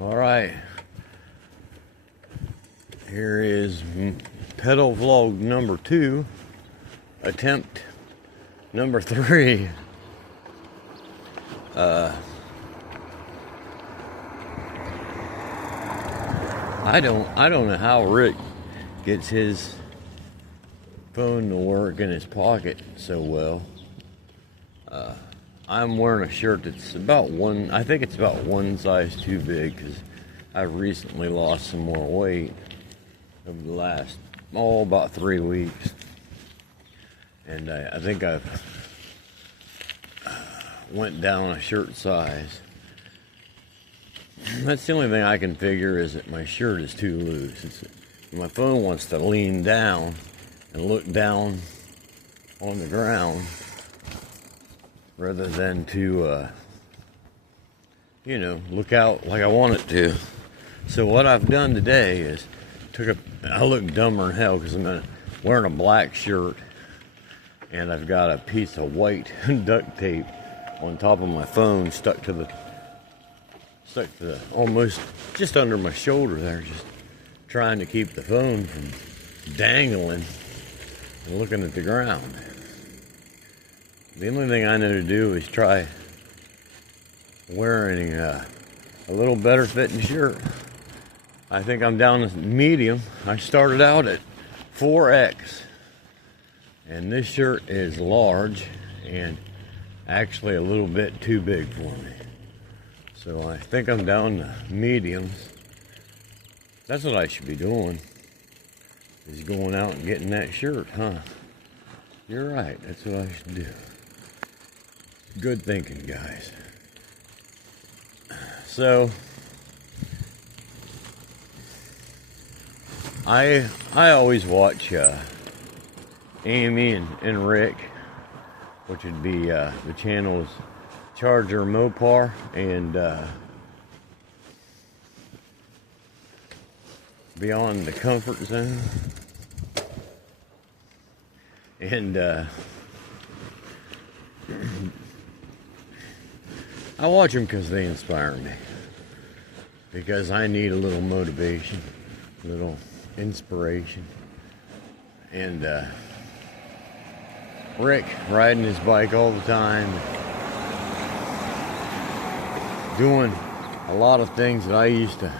All right, here is Pedalvlog number 2, attempt number 3. I don't know how Rick gets his phone to work in his pocket so well. I'm wearing a shirt that's I think it's about one size too big, because I've recently lost some more weight over the last, about 3 weeks. And I think I've went down a shirt size. That's the only thing I can figure, is that my shirt is too loose. My phone wants to lean down and look down on the ground, rather than to, look out like I want it to. So what I've done today is I look dumber than hell because I'm wearing a black shirt, and I've got a piece of white duct tape on top of my phone stuck to the almost just under my shoulder there, just trying to keep the phone from dangling and looking at the ground. The only thing I know to do is try wearing a little better fitting shirt. I think I'm down to medium. I started out at 4X, and this shirt is large and actually a little bit too big for me. So I think I'm down to mediums. That's what I should be doing, is going out and getting that shirt, huh? You're right, that's what I should do. Good thinking, guys. So I always watch Amy and Rick, which would be the channels Charger Mopar and Beyond the Comfort Zone. And I watch them because they inspire me. Because I need a little motivation, a little inspiration. And Rick riding his bike all the time, doing a lot of things that I used to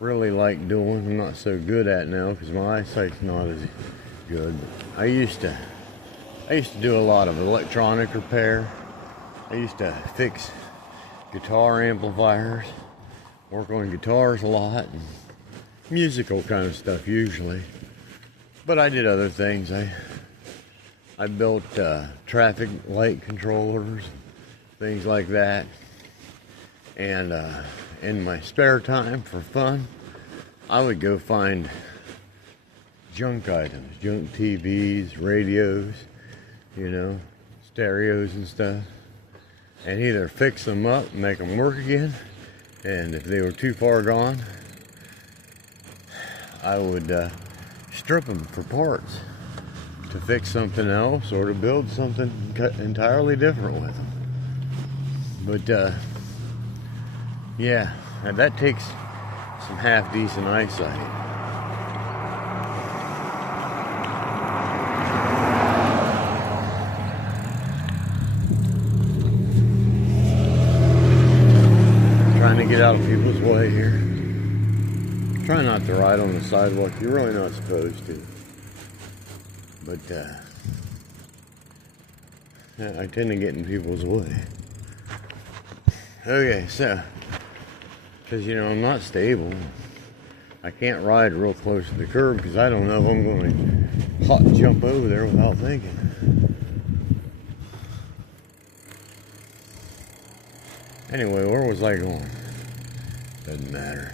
really like doing. I'm not so good at now because my eyesight's not as good. But I used to do a lot of electronic repair. I used to fix guitar amplifiers, work on guitars a lot, and musical kind of stuff usually. But I did other things. I built traffic light controllers, things like that. And in my spare time for fun, I would go find junk items, junk TVs, radios, stereos and stuff, and either fix them up and make them work again, and if they were too far gone, I would strip them for parts to fix something else or to build something entirely different with them. But yeah, and that takes some half-decent eyesight. Trying to get out of people's way here. Try not to ride on the sidewalk. You're really not supposed to. But I tend to get in people's way. Okay, so, because I'm not stable, I can't ride real close to the curb because I don't know if I'm going to hot jump over there without thinking. Anyway, where was I going? Doesn't matter.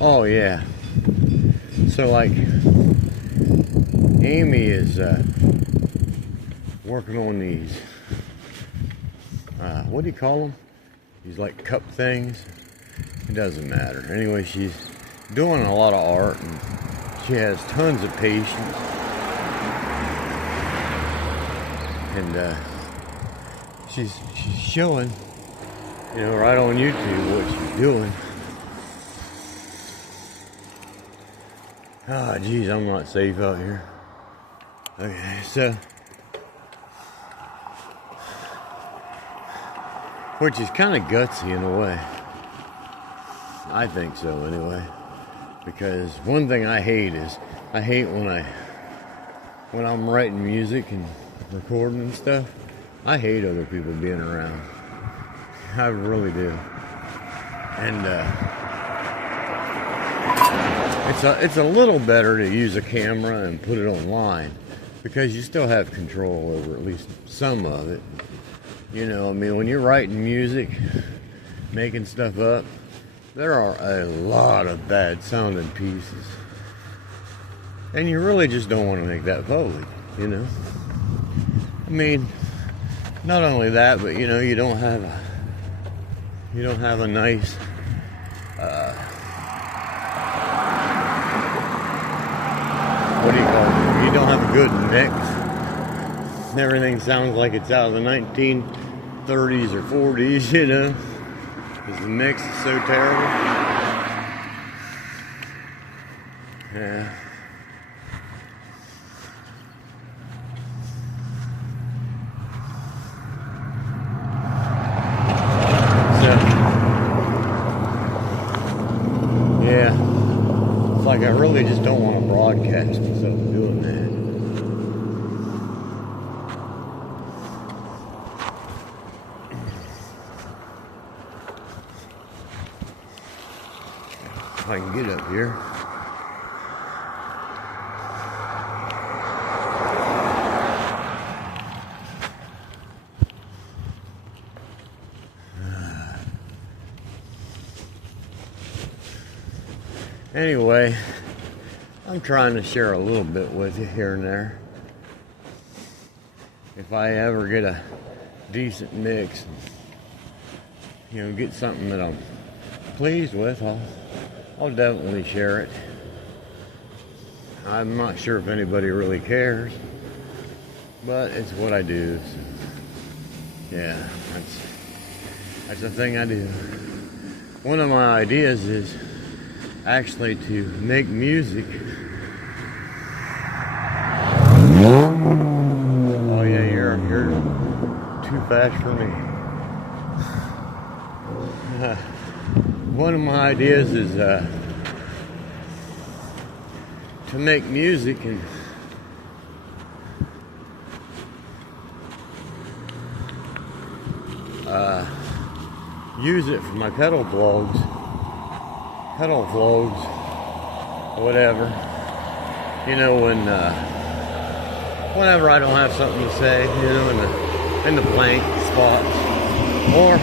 Oh yeah. So like, Amy is working on these, what do you call them? These like cup things. It doesn't matter. Anyway, she's doing a lot of art, and She has tons of patience. And she's showing, you know, right on YouTube what she's doing. Ah, geez, I'm not safe out here. Okay, so, which is kind of gutsy in a way. I think so, anyway. Because one thing I hate is, I hate when I'm writing music and recording and stuff. I hate other people being around. I really do. And it's a little better to use a camera and put it online, because you still have control over at least some of it. You know, I mean, when you're writing music, making stuff up, there are a lot of bad sounding pieces. And you really just don't want to make that public, you know? I mean, not only that, but you know, you don't have a nice what do you call it? You don't have a good mix. Everything sounds like it's out of the 1930s or 40s, you know, because the mix is so terrible. Yeah. Like I really just don't want to broadcast myself doing that. If I can get up here. Anyway, I'm trying to share a little bit with you here and there. If I ever get a decent mix, you know, get something that I'm pleased with, I'll definitely share it. I'm not sure if anybody really cares, but it's what I do. So, yeah, that's the thing I do. One of my ideas is actually to make music. Oh yeah, you're too fast for me. One of my ideas is to make music and use it for my pedal vlogs, whatever. You know, whenever I don't have something to say, you know, in the blank spots, or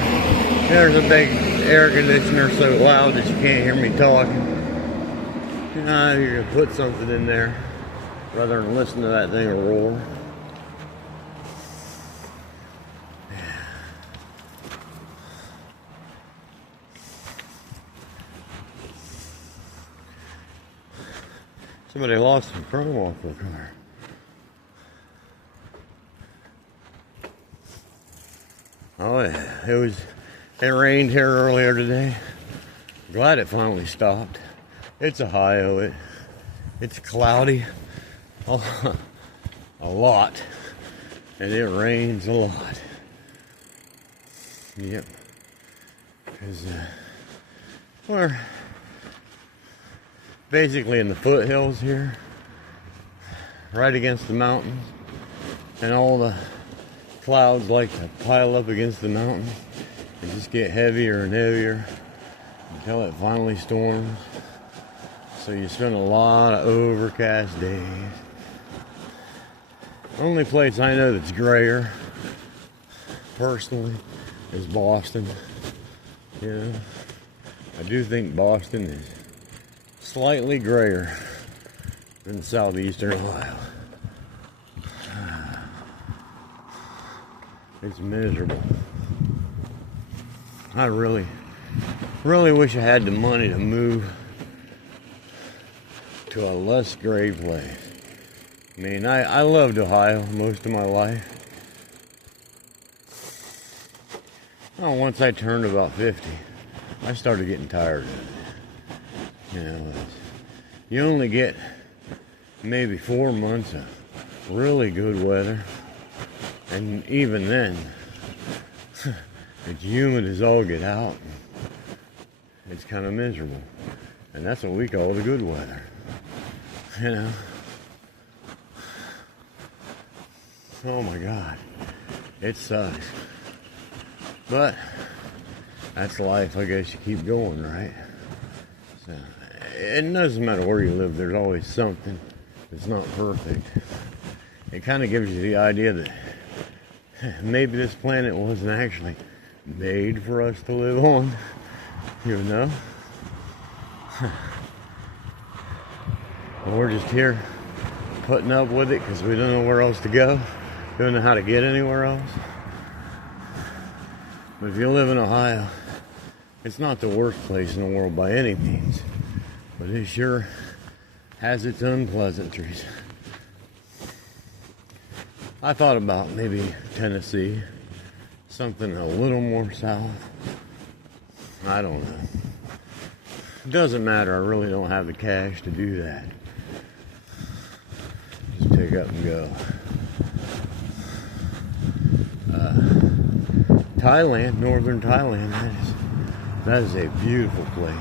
there's a big air conditioner so loud that you can't hear me talking. You know, you're gonna put something in there rather than listen to that thing roar. Somebody lost some chrome off their car. Oh yeah, it rained here earlier today. Glad it finally stopped. It's Ohio. It's cloudy a lot, and it rains a lot. Yep. Because we're basically in the foothills here, right against the mountains, and all the clouds like to pile up against the mountains and just get heavier and heavier until it finally storms. So you spend a lot of overcast days. The only place I know that's grayer, personally, is Boston. You know, I do think Boston is slightly grayer than southeastern Ohio. It's miserable. I really wish I had the money to move to a less gray place. I mean, I loved Ohio most of my life. Well, once I turned about 50, I started getting tired of it. You know, you only get maybe 4 months of really good weather, and even then, it's humid as all get out. It's kind of miserable, and that's what we call the good weather. You know. Oh my God, it sucks. But that's life. I guess you keep going, right? So it doesn't matter where you live. There's always something that's not perfect. It kind of gives you the idea that maybe this planet wasn't actually made for us to live on. You know? And we're just here putting up with it because we don't know where else to go. Don't know how to get anywhere else. But if you live in Ohio, it's not the worst place in the world by any means. But it sure has its unpleasantries. I thought about maybe Tennessee, something a little more south. I don't know. It doesn't matter. I really don't have the cash to do that. Just pick up and go. Thailand, northern Thailand, that is a beautiful place.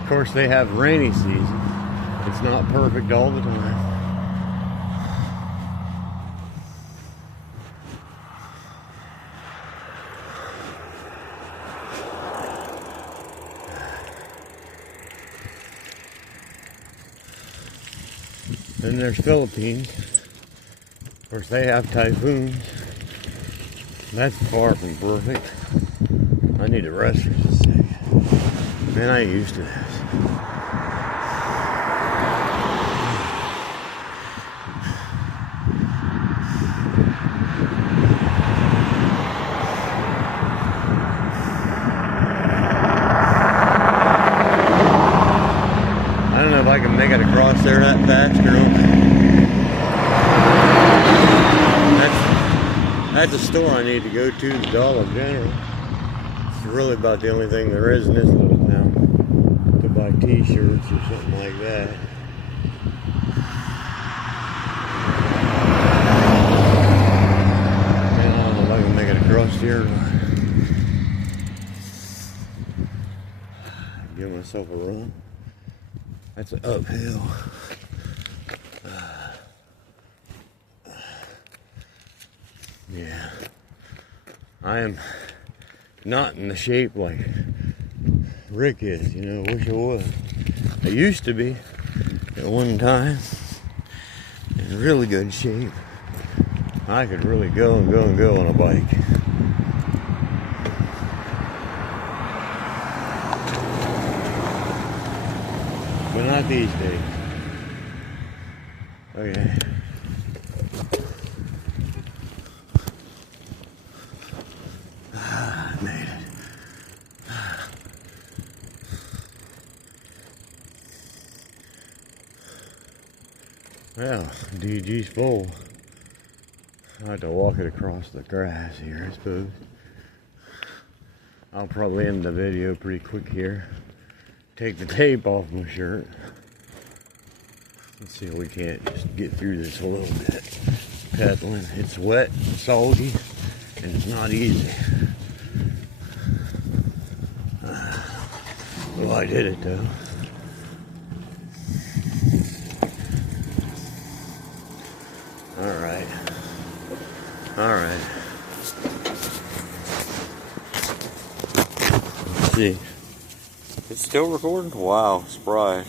Of course, they have rainy season. It's not perfect all the time. Then there's Philippines. Of course, they have typhoons. That's far from perfect. I need a rest for just a second. Man, I ain't used to this. I don't know if I can make it across there that fast or not. That's a store I need to go to, the Dollar General. It's really about the only thing there is in this little town to buy t-shirts or something like that. Man, I don't know if I can make it across here or not. Give myself a run. That's an uphill. Yeah, I am not in the shape like Rick is, you know. Wish I was. I used to be at one time in really good shape. I could really go and go and go on a bike. But not these days. Okay. Made it. Well, DG's full. I have to walk it across the grass here, I suppose. I'll probably end the video pretty quick here. Take the tape off my shirt. Let's see if we can't just get through this a little bit. Pedaling. It's wet, soggy, and it's not easy. Well, I did it though. Alright. Alright. Let's see. It's still recording? Wow, spry.